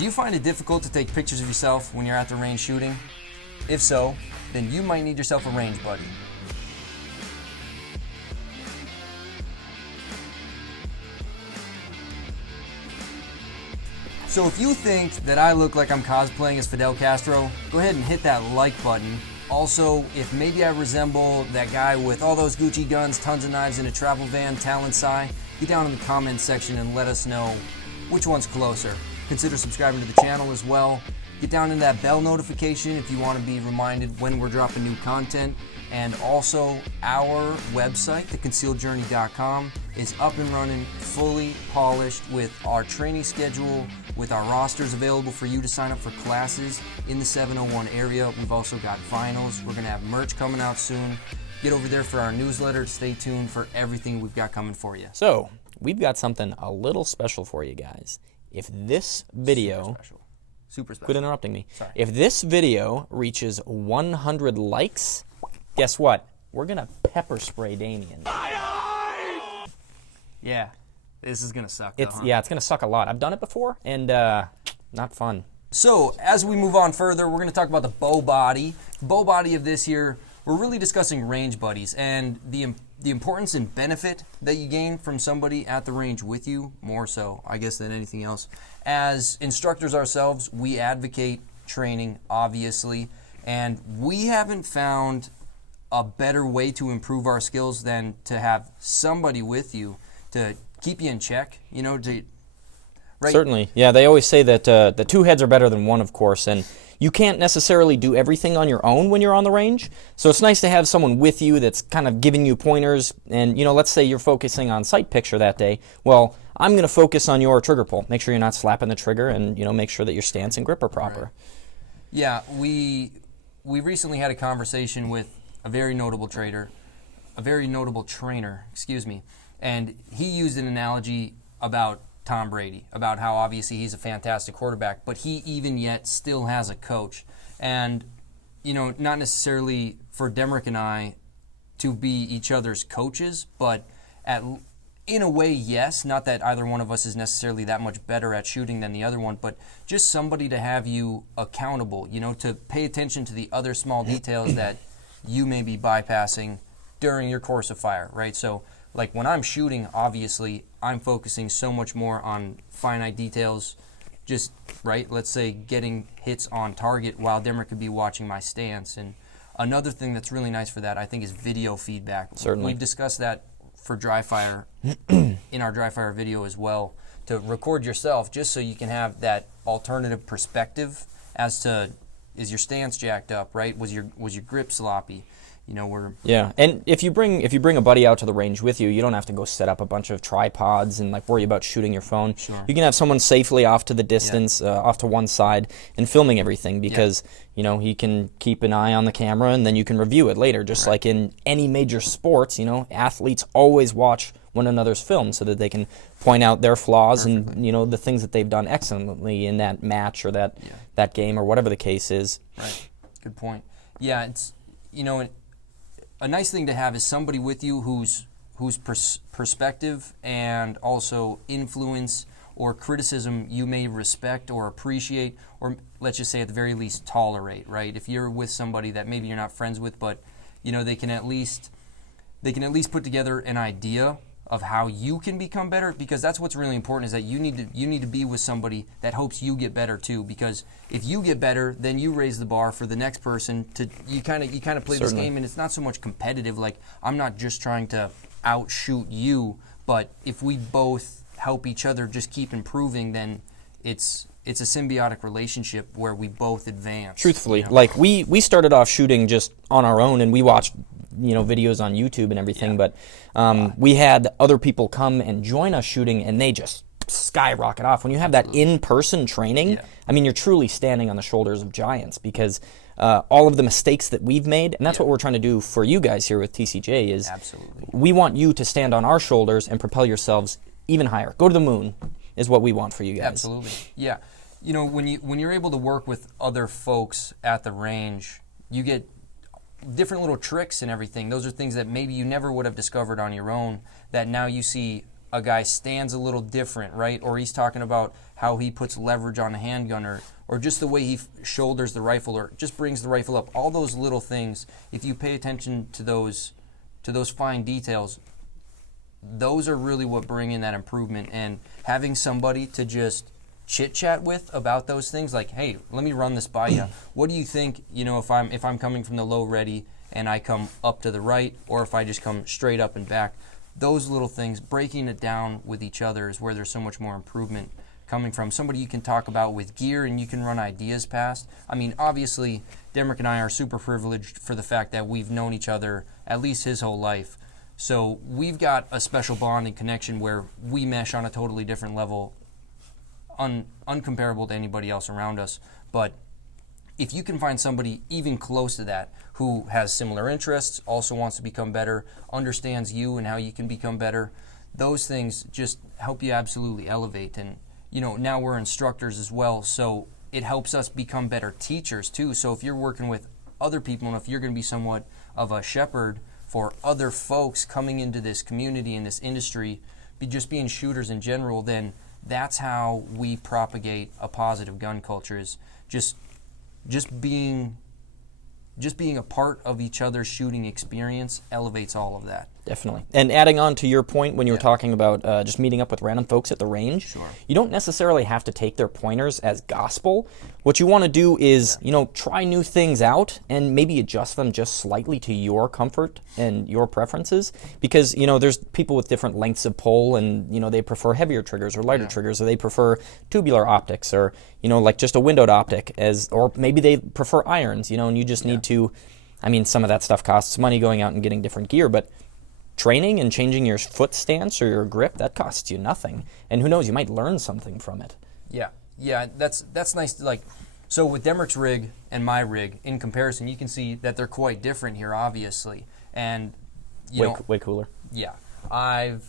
Do you find it difficult to take pictures of yourself when you're at the range shooting? If so, then you might need yourself a range buddy. So if you think that I look like I'm cosplaying as Fidel Castro, go ahead and hit that like button. Also, if maybe I resemble that guy with all those Gucci guns, tons of knives in a travel van, Talon Sai, get down in the comments section and let us know which one's closer. Consider subscribing to the channel as well. Get down in that bell notification if you want to be reminded when we're dropping new content. And also, our website, theconcealedjourney.com, is up and running, fully polished with our training schedule, with our rosters available for you to sign up for classes in the 701 area. We've also got finals. We're going to have merch coming out soon. Get over there for our newsletter. Stay tuned for everything we've got coming for you. So, we've got something a little special for you guys. If this video... Super special. Quit interrupting me. Sorry. If this video reaches 100 likes, guess what? We're going to pepper spray Damien. Yeah, this is going to suck. Yeah, it's going to suck a lot. I've done it before, and not fun. So, as we move on further, we're going to talk about the bow body. The bow body of this year, we're really discussing range buddies and the importance and benefit that you gain from somebody at the range with you, more so, I guess, than anything else. As instructors ourselves, we advocate training, obviously, and we haven't found a better way to improve our skills than to have somebody with you to keep you in check, you know, right? Certainly. Yeah, they always say that the two heads are better than one, of course, and you can't necessarily do everything on your own when you're on the range, so it's nice to have someone with you that's kind of giving you pointers, and, you know, let's say you're focusing on sight picture that day. Well, I'm going to focus on your trigger pull. Make sure you're not slapping the trigger, and, you know, make sure that your stance and grip are proper. Right. Yeah, we recently had a conversation with a very notable trainer, and he used an analogy about Tom Brady, about how obviously he's a fantastic quarterback, but he even yet still has a coach. And, you know, not necessarily for Demrick and I to be each other's coaches, but in a way, yes, not that either one of us is necessarily that much better at shooting than the other one, but just somebody to have you accountable, you know, to pay attention to the other small details that you may be bypassing during your course of fire, right? So, like when I'm shooting, obviously, I'm focusing so much more on finite details, just, right, let's say getting hits on target while Demrick could be watching my stance. And another thing that's really nice for that, I think, is video feedback. Certainly. We've discussed that for dry fire in our dry fire video as well, to record yourself just so you can have that alternative perspective as to, is your stance jacked up, right? Was your grip sloppy? You know, yeah, and if you bring a buddy out to the range with you, you don't have to go set up a bunch of tripods and like worry about shooting your phone. Sure. You can have someone safely off to the distance, off to one side, and filming everything because you know he can keep an eye on the camera and then you can review it later. Just like in any major sports, you know, athletes always watch one another's film so that they can point out their flaws and, you know, the things that they've done excellently in that match or that game or whatever the case is. Right. Good point. Yeah, it's, you know, a nice thing to have is somebody with you whose perspective and also influence or criticism you may respect or appreciate, or let's just say at the very least tolerate, right? If you're with somebody that maybe you're not friends with, but you know they can at least put together an idea of how you can become better, because that's what's really important, is that you need to be with somebody that hopes you get better too, because if you get better, then you raise the bar for the next person to, you kind of play this game, and it's not so much competitive, like I'm not just trying to outshoot you, but if we both help each other just keep improving, then it's a symbiotic relationship where we both advance. Truthfully, you know? like we started off shooting just on our own, and we watched, you know, videos on YouTube and everything, but we had other people come and join us shooting, and they just skyrocket off. When you have that in-person training, I mean, you're truly standing on the shoulders of giants, because all of the mistakes that we've made, and that's what we're trying to do for you guys here with TCJ, is we want you to stand on our shoulders and propel yourselves even higher. Go to the moon is what we want for you guys. Absolutely. Yeah. You know, when you're able to work with other folks at the range, you get different little tricks and everything. Those are things that maybe you never would have discovered on your own, that now you see a guy stands a little different, right? Or he's talking about how he puts leverage on a handgun, or just the way he shoulders the rifle, or just brings the rifle up. All those little things, if you pay attention to those fine details, those are really what bring in that improvement. And having somebody to just chit chat with about those things, like, hey, let me run this by you. What do you think? You know, if I'm coming from the low ready and I come up to the right, or if I just come straight up and back. Those little things, breaking it down with each other, is where there's so much more improvement coming from. Somebody you can talk about with gear and you can run ideas past. I mean, obviously, Demrick and I are super privileged for the fact that we've known each other at least his whole life. So we've got a special bond and connection where we mesh on a totally different level, uncomparable to anybody else around us. But if you can find somebody even close to that who has similar interests, also wants to become better, understands you and how you can become better, those things just help you absolutely elevate. And, you know, now we're instructors as well, so it helps us become better teachers too. So if you're working with other people, and if you're going to be somewhat of a shepherd for other folks coming into this community and this industry, just being shooters in general, then that's how we propagate a positive gun culture, is just being a part of each other's shooting experience elevates all of that. Definitely. And adding on to your point when you were talking about just meeting up with random folks at the range, Sure. You don't necessarily have to take their pointers as gospel. What you want to do is, you know, try new things out and maybe adjust them just slightly to your comfort and your preferences, because, you know, there's people with different lengths of pull, and, you know, they prefer heavier triggers or lighter triggers, or they prefer tubular optics, or, you know, like just a windowed optic, or maybe they prefer irons, you know, and you just need to, I mean, some of that stuff costs money, going out and getting different gear, but training and changing your foot stance or your grip, that costs you nothing. And who knows, you might learn something from it. Yeah, that's nice. Like, so with Demrick's rig and my rig, in comparison, you can see that they're quite different here, obviously. And way cooler. Yeah, I've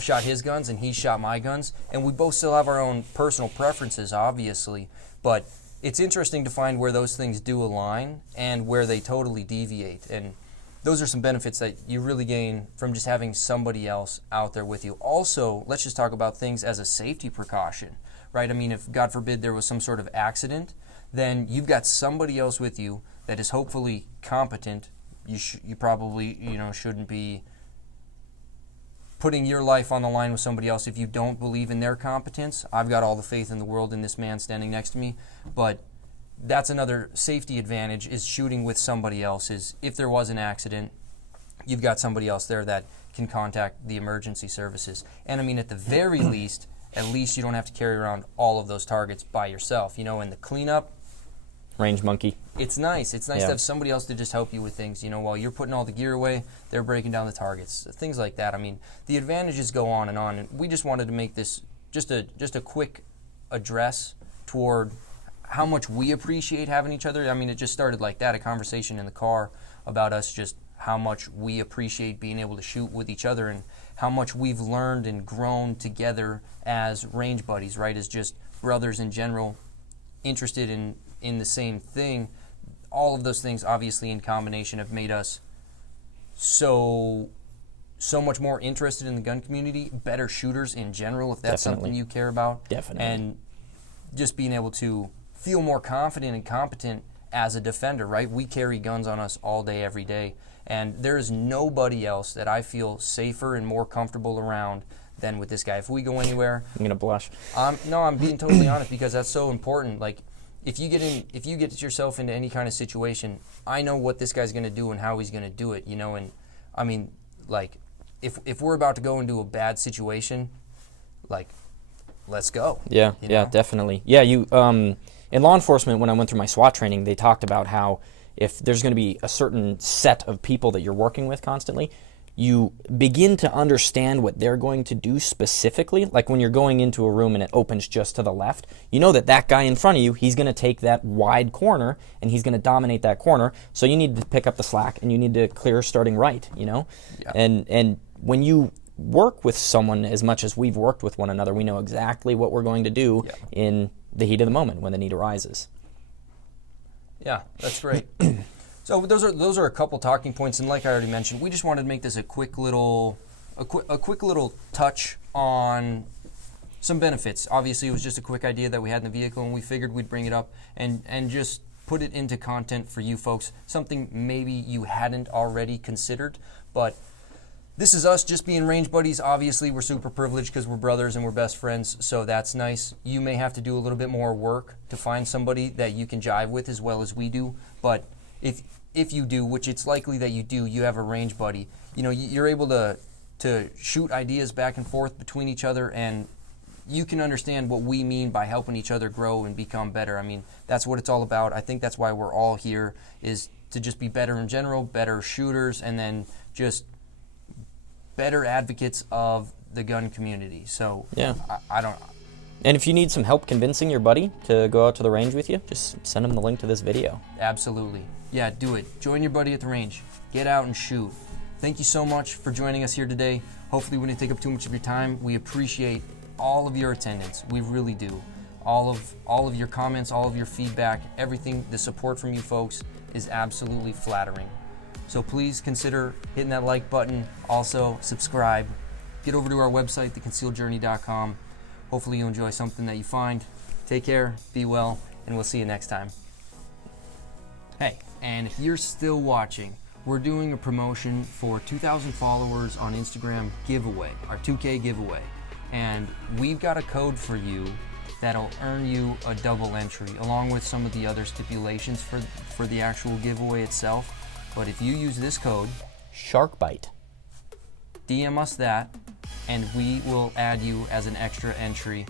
shot his guns and he's shot my guns, and we both still have our own personal preferences, obviously. But it's interesting to find where those things do align and where they totally deviate. And those are some benefits that you really gain from just having somebody else out there with you. Also, let's just talk about things as a safety precaution, right? I mean, if, God forbid, there was some sort of accident, then you've got somebody else with you that is hopefully competent. You probably, shouldn't be putting your life on the line with somebody else if you don't believe in their competence. I've got all the faith in the world in this man standing next to me, but that's another safety advantage, is shooting with somebody else. Is if there was an accident, you've got somebody else there that can contact the emergency services. And I mean, at the very least, at least you don't have to carry around all of those targets by yourself. In the cleanup, range monkey. It's nice. It's nice to have somebody else to just help you with things. While you're putting all the gear away, they're breaking down the targets, things like that. I mean, the advantages go on, and we just wanted to make this just a quick address toward how much we appreciate having each other. I mean, it just started like that, a conversation in the car about us, just how much we appreciate being able to shoot with each other, and how much we've learned and grown together as range buddies, right? As just brothers in general, interested in the same thing. All of those things, obviously, in combination, have made us so much more interested in the gun community, better shooters in general, if that's something you care about. Definitely. And just being able to feel more confident and competent as a defender, right? We carry guns on us all day, every day. And there is nobody else that I feel safer and more comfortable around than with this guy. If we go anywhere, I'm gonna blush. No, I'm being totally honest, because that's so important. Like, if you get yourself into any kind of situation, I know what this guy's gonna do and how he's gonna do it. And I mean, like, if we're about to go into a bad situation, like, let's go. Yeah, definitely. Yeah, in law enforcement, when I went through my SWAT training, they talked about how if there's going to be a certain set of people that you're working with constantly, you begin to understand what they're going to do specifically. Like when you're going into a room and it opens just to the left, you know that guy in front of you, he's going to take that wide corner and he's going to dominate that corner. So you need to pick up the slack and you need to clear starting right, Yeah. And when you work with someone as much as we've worked with one another, we know exactly what we're going to do in the heat of the moment when the need arises. Yeah, that's great. So those are a couple talking points, and like I already mentioned, we just wanted to make this a quick little touch on some benefits. Obviously, it was just a quick idea that we had in the vehicle, and we figured we'd bring it up and just put it into content for you folks, something maybe you hadn't already considered. But this is us just being range buddies. Obviously, we're super privileged because we're brothers and we're best friends, so that's nice. You may have to do a little bit more work to find somebody that you can jive with as well as we do, but if you do, which it's likely that you do, you have a range buddy, you know, you're able to shoot ideas back and forth between each other, and you can understand what we mean by helping each other grow and become better. I mean, that's what it's all about. I think that's why we're all here, is to just be better in general, better shooters, and then just better advocates of the gun community. So Yeah. I don't. And if you need some help convincing your buddy to go out to the range with you, just send him the link to this video. Absolutely. Yeah, do it. Join your buddy at the range. Get out and shoot. Thank you so much for joining us here today. Hopefully we didn't take up too much of your time. We appreciate all of your attendance. We really do. All of your comments, all of your feedback, everything, the support from you folks is absolutely flattering. So please consider hitting that like button. Also, subscribe. Get over to our website, theconcealedjourney.com. Hopefully you enjoy something that you find. Take care, be well, and we'll see you next time. Hey, and if you're still watching, we're doing a promotion for 2,000 followers on Instagram giveaway, our 2K giveaway. And we've got a code for you that'll earn you a double entry, along with some of the other stipulations for the actual giveaway itself. But if you use this code, Sharkbite. DM us that, and we will add you as an extra entry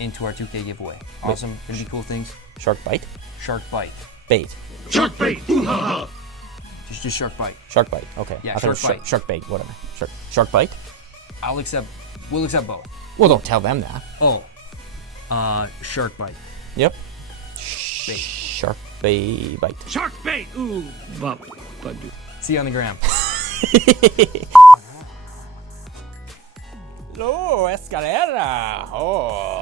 into our 2K giveaway. Awesome. Gonna be cool things. Sharkbite? Shark Bite. Bait. Shark bait! Just Shark Bite. Sharkbite. Okay. Yeah, I thought it was Sharkbite. Sharkbait. Whatever. Sharkbite? We'll accept both. Well, don't tell them that. Oh. Shark Bite. Yep. Bait. Sharkbait bite. Shark bait! Ooh, but See you on the gram. Lo, escalera. Oh.